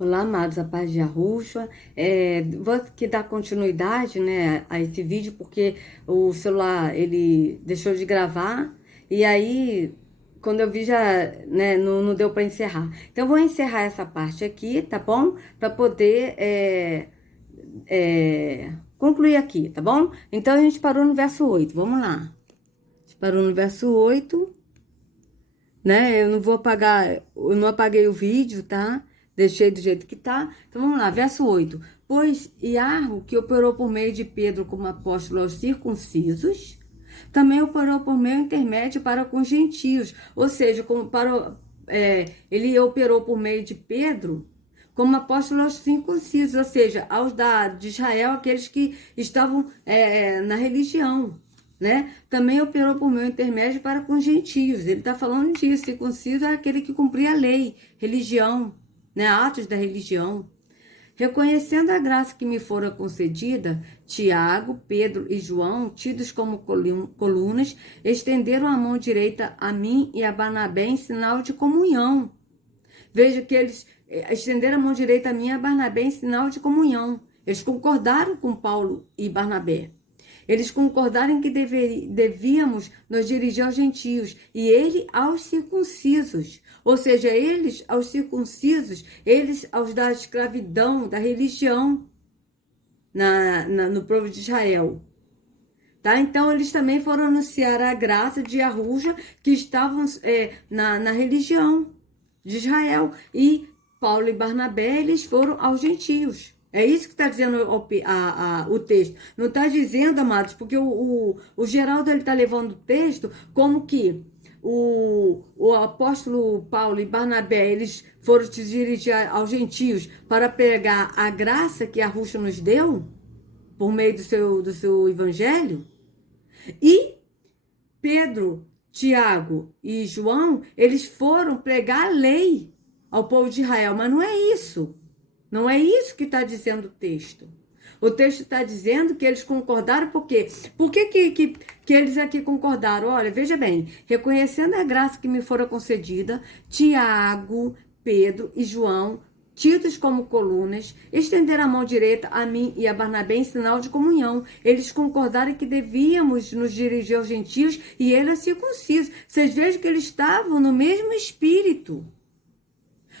Olá, amados, a paz de Yahushua. Vou aqui dar continuidade, né, a esse vídeo, porque o celular, ele deixou de gravar, e aí, quando eu vi, já, né, não deu para encerrar. Então, eu vou encerrar essa parte aqui, tá bom? Para poder concluir aqui, tá bom? Então, a gente parou no verso 8, vamos lá. A gente parou no verso 8, né? Eu não vou apagar, eu não apaguei o vídeo, tá? Deixei do jeito que tá. Então vamos lá, verso 8. Pois Iarro, que operou por meio de Pedro como apóstolo aos circuncisos, também operou por meio intermédio para com os gentios. Ou seja, ele operou por meio de Pedro como apóstolo aos circuncisos, ou seja, de Israel, aqueles que estavam na religião, né? Também operou por meio intermédio para com os gentios. Ele está falando disso. Circunciso é aquele que cumpria a lei, religião, né? Atos da religião. Reconhecendo a graça que me fora concedida, Tiago, Pedro e João, tidos como colunas, estenderam a mão direita a mim e a Barnabé em sinal de comunhão. Veja que eles estenderam a mão direita a mim e a Barnabé em sinal de comunhão. Eles concordaram com Paulo e Barnabé. Eles concordaram que devíamos nos dirigir aos gentios e ele aos circuncisos. Ou seja, eles aos circuncisos, eles aos da escravidão, da religião no povo de Israel. Tá? Então, eles também foram anunciar a graça de Yahushua que estavam na religião de Israel. E Paulo e Barnabé, eles foram aos gentios. É isso que está dizendo o texto. Não está dizendo, amados, porque o Geraldo está levando o texto como que o apóstolo Paulo e Barnabé, eles foram se dirigir aos gentios para pregar a graça que Yahushua nos deu por meio do seu evangelho. E Pedro, Tiago e João, eles foram pregar a lei ao povo de Israel, mas não é isso. Não é isso que está dizendo o texto. O texto está dizendo que eles concordaram por quê? Por que eles aqui concordaram? Olha, veja bem, reconhecendo a graça que me fora concedida, Tiago, Pedro e João, tidos como colunas, estenderam a mão direita a mim e a Barnabé em sinal de comunhão. Eles concordaram que devíamos nos dirigir aos gentios e ele é circunciso. Vocês vejam que eles estavam no mesmo espírito.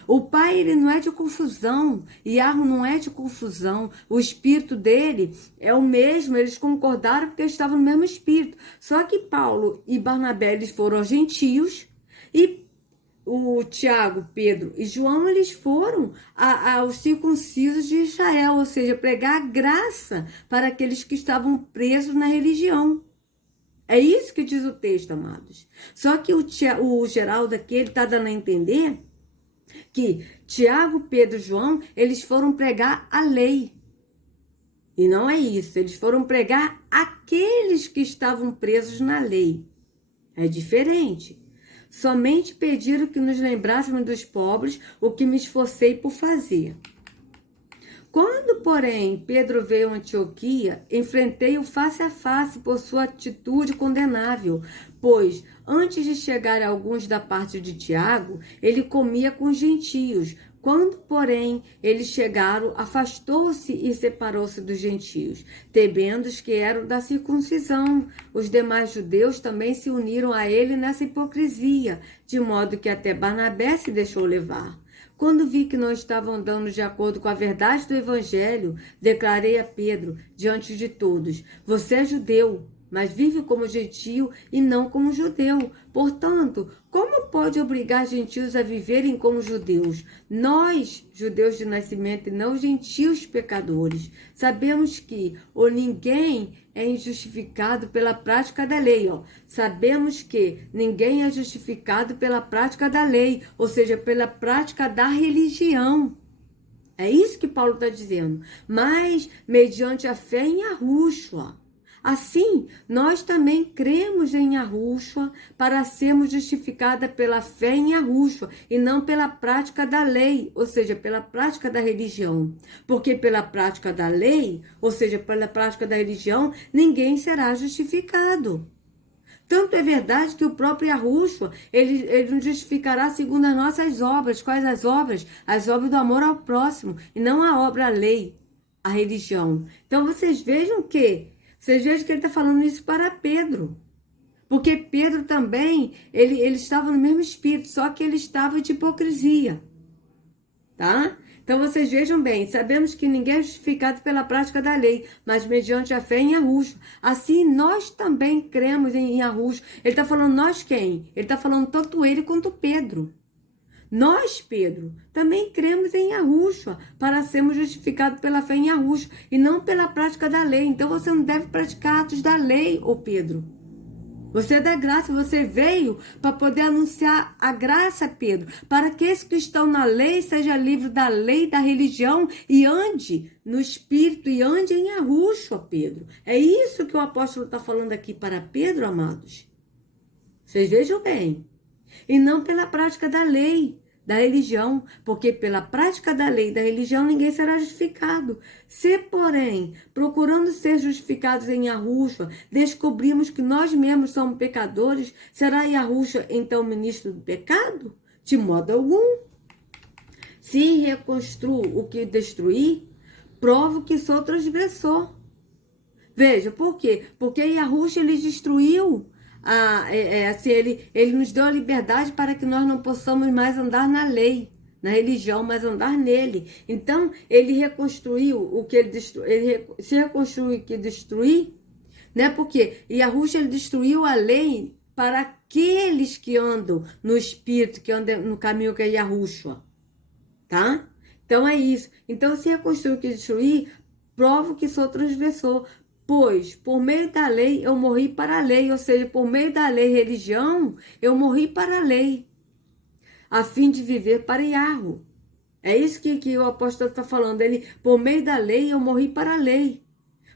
O pai, ele não é de confusão, Iarro não é de confusão, o espírito dele é o mesmo, eles concordaram porque eles estavam no mesmo espírito. Só que Paulo e Barnabé, eles foram aos gentios e o Tiago, Pedro e João, eles foram aos circuncisos de Israel, ou seja, pregar a graça para aqueles que estavam presos na religião. É isso que diz o texto, amados. Só que o Geraldo aqui, ele está dando a entender que Tiago, Pedro e João, eles foram pregar a lei. E não é isso, eles foram pregar aqueles que estavam presos na lei. É diferente. Somente pediram que nos lembrássemos dos pobres, o que me esforcei por fazer. Quando, porém, Pedro veio a Antioquia, enfrentei-o face a face por sua atitude condenável, pois, antes de chegar alguns da parte de Tiago, ele comia com os gentios. Quando, porém, eles chegaram, afastou-se e separou-se dos gentios, temendo os que eram da circuncisão. Os demais judeus também se uniram a ele nessa hipocrisia, de modo que até Barnabé se deixou levar. Quando vi que não estavam andando de acordo com a verdade do evangelho, declarei a Pedro, diante de todos: você é judeu, mas vive como gentio e não como judeu. Portanto, como pode obrigar gentios a viverem como judeus? Nós, judeus de nascimento e não gentios pecadores, sabemos que ninguém é injustificado pela prática da lei. Sabemos que ninguém é justificado pela prática da lei, ou seja, pela prática da religião. É isso que Paulo está dizendo. Mas mediante a fé em Yahushua. Assim, nós também cremos em Yahushua para sermos justificadas pela fé em Yahushua e não pela prática da lei, ou seja, pela prática da religião. Porque pela prática da lei, ou seja, pela prática da religião, ninguém será justificado. Tanto é verdade que o próprio Yahushua, ele nos justificará segundo as nossas obras. Quais as obras? As obras do amor ao próximo, e não a obra, a lei, a religião. Então vocês vejam que ele está falando isso para Pedro. Porque Pedro também, ele estava no mesmo espírito, só que ele estava de hipocrisia. Tá? Então vocês vejam bem, sabemos que ninguém é justificado pela prática da lei, mas mediante a fé em Yahushua. Assim, nós também cremos em Yahushua. Ele está falando nós quem? Ele está falando tanto ele quanto Pedro. Nós, Pedro, também cremos em Yahushua para sermos justificados pela fé em Yahushua e não pela prática da lei. Então você não deve praticar atos da lei, ô Pedro. Você é da graça, você veio para poder anunciar a graça, Pedro, para que esses que estão na lei seja livre da lei, da religião e ande no Espírito e ande em Yahushua, Pedro. É isso que o apóstolo está falando aqui para Pedro, amados. Vocês vejam bem. E não pela prática da lei, da religião, porque pela prática da lei e da religião ninguém será justificado. Se, porém, procurando ser justificados em Yahushua, descobrimos que nós mesmos somos pecadores, será Yahushua então ministro do pecado? De modo algum. Se reconstruo o que destruí, provo que sou transgressor. Veja, por quê? Porque Yahushua, ele destruiu. Assim, ele nos deu a liberdade para que nós não possamos mais andar na lei, na religião, mas andar nele. Então, ele reconstruiu o que ele destruiu, se reconstruiu o que destruir, né? Porque Yahushua, ele destruiu a lei para aqueles que andam no Espírito, que andam no caminho que é Yahushua, tá? Então, é isso. Então, se reconstruiu o que destruir, provo que sou transgressor. Pois, por meio da lei, eu morri para a lei. Ou seja, por meio da lei, religião, eu morri para a lei, a fim de viver para Yahu. É isso que o apóstolo está falando. Ele, por meio da lei, eu morri para a lei.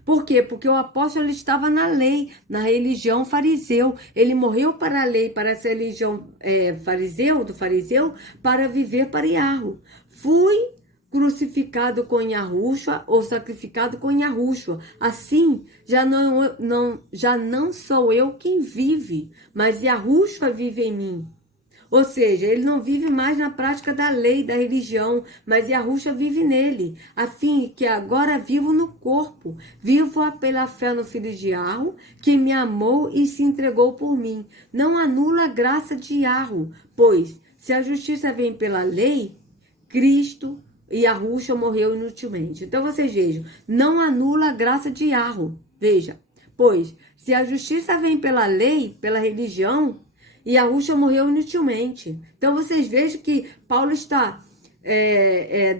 Por quê? Porque o apóstolo estava na lei, na religião fariseu. Ele morreu para a lei, para essa religião do fariseu, para viver para Yahu. Fui crucificado com Yahushua ou sacrificado com Yahushua. Assim, já não sou eu quem vive, mas Yahushua vive em mim. Ou seja, ele não vive mais na prática da lei, da religião, mas Yahushua vive nele, a fim que agora vivo no corpo, vivo pela fé no Filho de Yahu, que me amou e se entregou por mim. Não anula a graça de Yahu, pois se a justiça vem pela lei, Cristo e Yahushua morreu inutilmente. Então vocês vejam, não anula a graça de Yahu. Veja, pois se a justiça vem pela lei, pela religião, e Yahushua morreu inutilmente. Então vocês vejam que Paulo está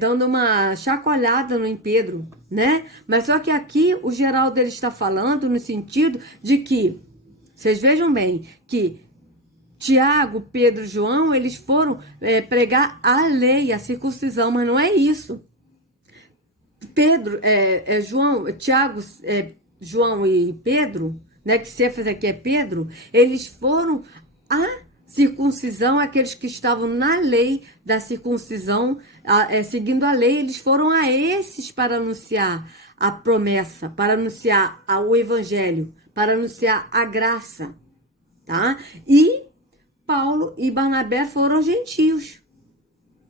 dando uma chacoalhada em Pedro, né? Mas só que aqui o Geraldo ele está falando no sentido de que, vocês vejam bem, que Tiago, Pedro, João, eles foram pregar a lei, a circuncisão, mas não é isso. Pedro, Tiago, João e Pedro, né, que Cefas aqui é Pedro, eles foram a circuncisão, aqueles que estavam na lei da circuncisão, seguindo a lei, eles foram a esses para anunciar a promessa, para anunciar o evangelho, para anunciar a graça, tá? E Paulo e Barnabé foram gentios,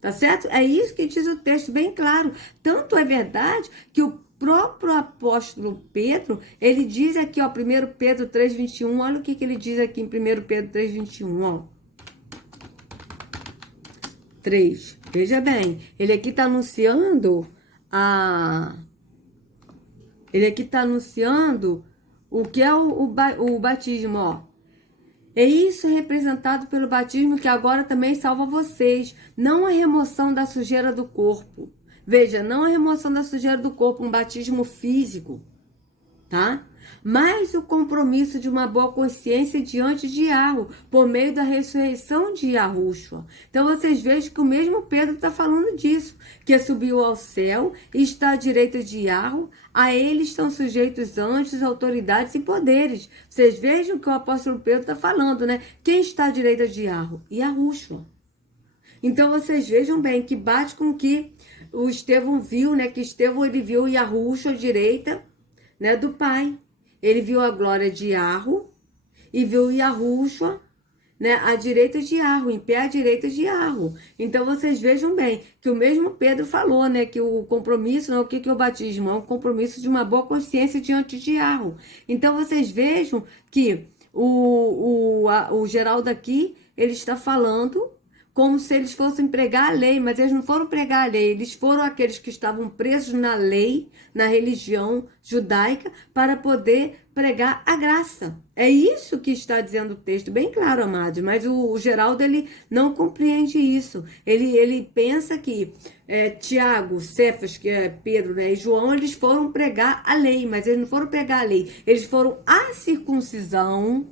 tá certo? É isso que diz o texto bem claro. Tanto é verdade que o próprio apóstolo Pedro, ele diz aqui, ó, 1 Pedro 3,21, olha o que ele diz aqui em 1 Pedro 3,21, ó. 3, veja bem, ele aqui está anunciando o que é o batismo, ó. É isso representado pelo batismo que agora também salva vocês. Não a remoção da sujeira do corpo. Veja, não a remoção da sujeira do corpo, um batismo físico, tá? Mas o compromisso de uma boa consciência diante de Yahu, por meio da ressurreição de Yahushua. Então vocês vejam que o mesmo Pedro está falando disso, que subiu ao céu e está à direita de Yahu, a ele estão sujeitos anjos, autoridades e poderes. Vocês vejam que o apóstolo Pedro está falando, né? Quem está à direita de Yahu? Yahushua. Então vocês vejam bem que bate com o que o Estevão viu, né? Que Estevão ele viu Yahushua à direita, né, do Pai. Ele viu a glória de Yahu e viu Yahushua, né, à direita de Yarro, em pé à direita de Yarro. Então vocês vejam bem que o mesmo Pedro falou, né, que o compromisso, não, o que é o batismo? É um compromisso de uma boa consciência diante de Yarro. Então vocês vejam que o Geraldo aqui, ele está falando como se eles fossem pregar a lei, mas eles não foram pregar a lei, eles foram aqueles que estavam presos na lei, na religião judaica, para poder pregar a graça. É isso que está dizendo o texto, bem claro, amados, mas o Geraldo, ele não compreende isso. Ele pensa que Tiago, Cefas, que é Pedro, né, e João, eles foram pregar a lei, mas eles não foram pregar a lei, eles foram à circuncisão.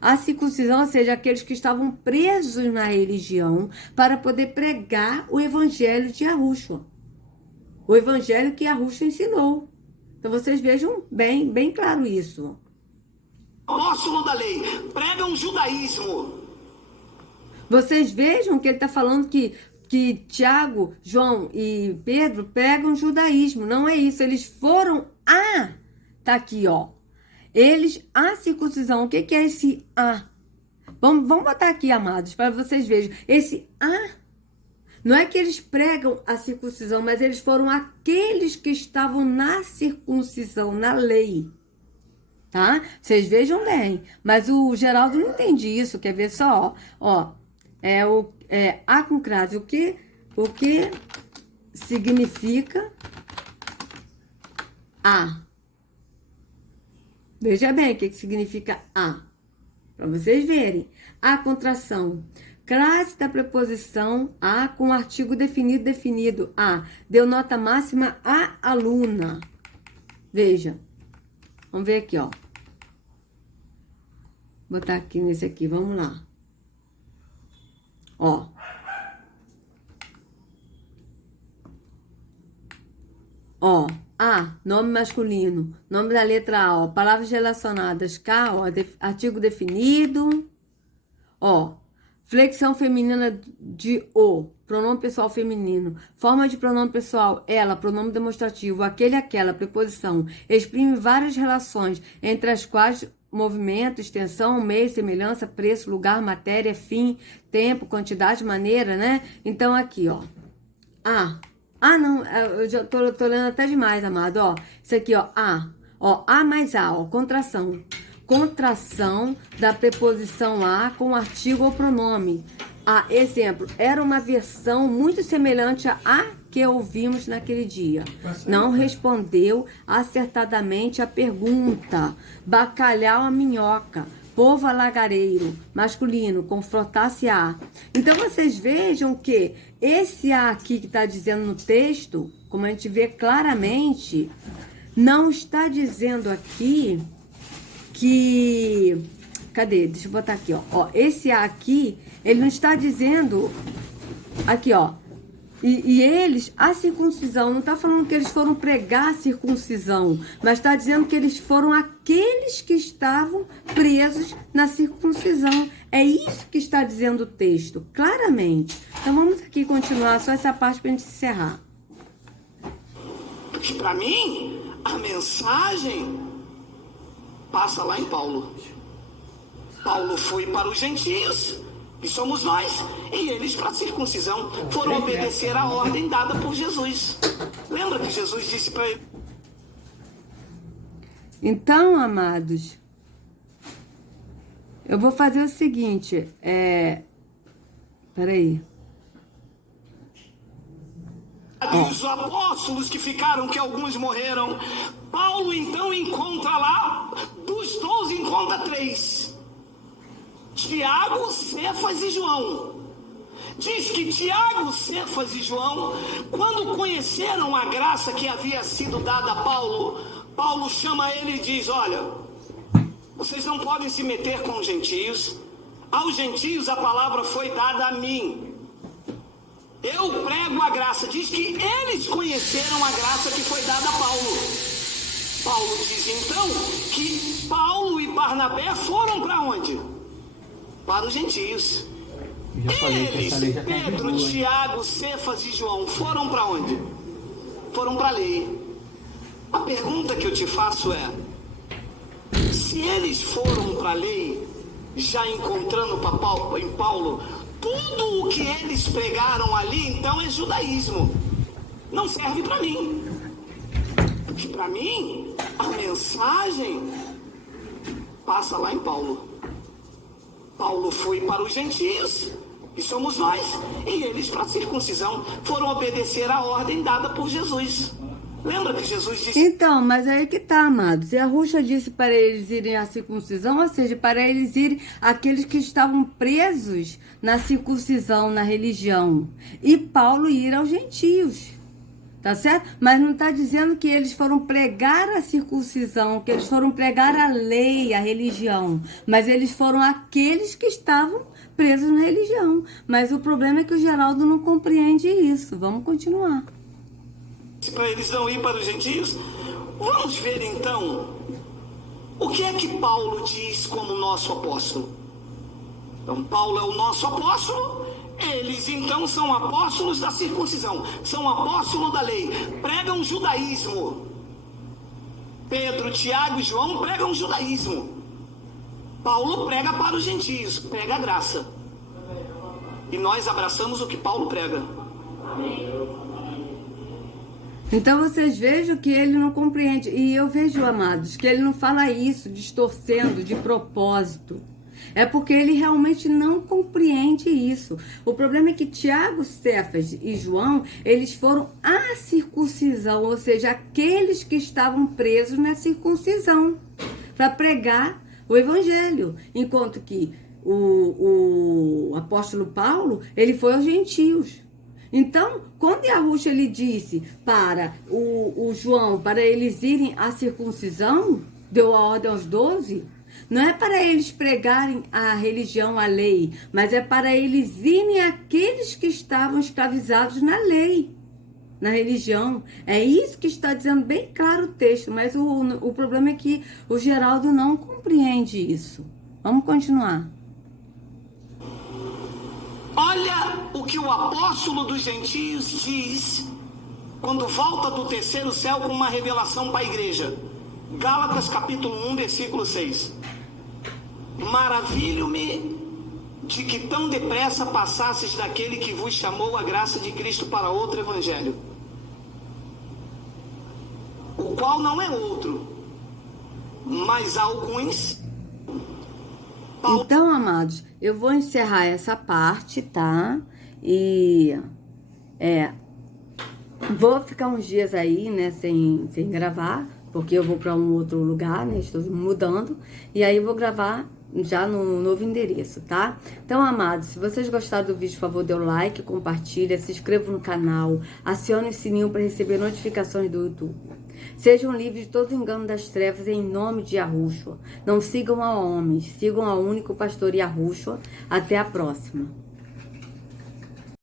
A circuncisão, ou seja, aqueles que estavam presos na religião, para poder pregar o evangelho de Yahushua. O evangelho que Yahushua ensinou. Então vocês vejam bem claro isso. Apóstolo da lei, pregam um judaísmo. Vocês vejam que ele está falando que Tiago, João e Pedro pregam judaísmo. Não é isso, eles foram a... Tá aqui, ó. Eles, a circuncisão, o que é esse a? Vamos botar aqui, amados, para vocês vejam. Esse a, não é que eles pregam a circuncisão, mas eles foram aqueles que estavam na circuncisão, na lei. Tá? Vocês vejam bem. Mas o Geraldo não entende isso, quer ver só? Ó, a com crase, o que significa a? Veja bem o que significa a, para vocês verem. A contração. Crase da preposição a com artigo definido a. Deu nota máxima a aluna. Veja. Vamos ver aqui, ó. Vou botar aqui nesse aqui, vamos lá. Ó. Ó. A, nome masculino, nome da letra A, ó, palavras relacionadas, K, ó, artigo definido, ó, flexão feminina de o, pronome pessoal feminino, forma de pronome pessoal, ela, pronome demonstrativo, aquele, aquela, preposição, exprime várias relações, entre as quais movimento, extensão, meio, semelhança, preço, lugar, matéria, fim, tempo, quantidade, maneira, né? Então, aqui, ó, A. Ah, não, eu já tô lendo até demais, amado, ó. Isso aqui, ó, A mais A, ó, contração. Contração da preposição a com artigo ou pronome. Exemplo, era uma versão muito semelhante à que ouvimos naquele dia. Não respondeu acertadamente a pergunta. Bacalhau a minhoca. Povo alagareiro, masculino, confrontar-se-á. Então, vocês vejam que esse A aqui que está dizendo no texto, como a gente vê claramente, não está dizendo aqui que... Cadê? Deixa eu botar aqui, ó. Esse A aqui, ele não está dizendo... Aqui, ó. E eles, a circuncisão, não está falando que eles foram pregar a circuncisão, mas está dizendo que eles foram aqueles que estavam presos na circuncisão. É isso que está dizendo o texto, claramente. Então vamos aqui continuar, só essa parte para a gente encerrar. Para mim, a mensagem passa lá em Paulo. Paulo foi para os gentios, e somos nós, e eles para a circuncisão foram obedecer a ordem dada por Jesus. Lembra que Jesus disse para ele? Então, amados, eu vou fazer o seguinte, peraí. Os apóstolos que ficaram, que alguns morreram. Paulo então encontra lá, dos 12 encontra 3. Tiago, Cefas e João. Diz que Tiago, Cefas e João, quando conheceram a graça que havia sido dada a Paulo, Paulo chama ele e diz: olha, vocês não podem se meter com os gentios. Aos gentios a palavra foi dada a mim. Eu prego a graça. Diz que eles conheceram a graça que foi dada a Paulo. Paulo diz então que Paulo e Barnabé foram para onde? Para os gentios. Eles, Pedro, Tiago, Cefas e João, foram para onde? Foram para a lei. A pergunta que eu te faço é: se eles foram para a lei, já encontrando em Paulo, tudo o que eles pregaram ali, então, é judaísmo. Não serve para mim. Porque para mim, a mensagem passa lá em Paulo. Paulo foi para os gentios, que somos nós, e eles para a circuncisão foram obedecer à ordem dada por Jesus. Lembra que Jesus disse... Então, mas aí que tá, amados. E a Ruxa disse para eles irem à circuncisão, ou seja, para eles irem aqueles que estavam presos na circuncisão, na religião. E Paulo ir aos gentios. Tá certo? Mas não está dizendo que eles foram pregar a circuncisão, que eles foram pregar a lei, a religião. Mas eles foram aqueles que estavam presos na religião. Mas o problema é que o Geraldo não compreende isso. Vamos continuar. Para eles não ir para os gentios. Vamos ver então o que é que Paulo diz como nosso apóstolo. Então Paulo é o nosso apóstolo. Eles então são apóstolos da circuncisão, são apóstolos da lei, pregam judaísmo. Pedro, Tiago e João pregam judaísmo. Paulo prega para os gentios, prega a graça. E nós abraçamos o que Paulo prega. Então vocês vejam que ele não compreende. E eu vejo, amados, que ele não fala isso distorcendo de propósito. É porque ele realmente não compreende isso. O problema é que Tiago, Cefas e João, eles foram à circuncisão, ou seja, aqueles que estavam presos na circuncisão, para pregar o evangelho. Enquanto que o apóstolo Paulo, ele foi aos gentios. Então, quando Yahushua ele disse para o João, para eles irem à circuncisão, deu a ordem aos 12, não é para eles pregarem a religião, a lei, mas é para eles irem àqueles que estavam escravizados na lei, na religião. É isso que está dizendo bem claro o texto, mas o problema é que o Geraldo não compreende isso. Vamos continuar. Olha o que o apóstolo dos gentios diz quando volta do terceiro céu com uma revelação para a igreja. Gálatas capítulo 1, versículo 6. Maravilho-me de que tão depressa passasses daquele que vos chamou a graça de Cristo para outro evangelho, o qual não é outro, mas alguns... Então, amados, eu vou encerrar essa parte, tá? E vou ficar uns dias aí, né, sem gravar, porque eu vou para um outro lugar, né? Estou mudando. E aí eu vou gravar já no novo endereço, tá? Então, amados, se vocês gostaram do vídeo, por favor, dê o like, compartilha, se inscreva no canal, acione o sininho para receber notificações do YouTube. Sejam livres de todo engano das trevas em nome de Yahushua. Não sigam a homens, sigam ao único pastor Yahushua. Até a próxima.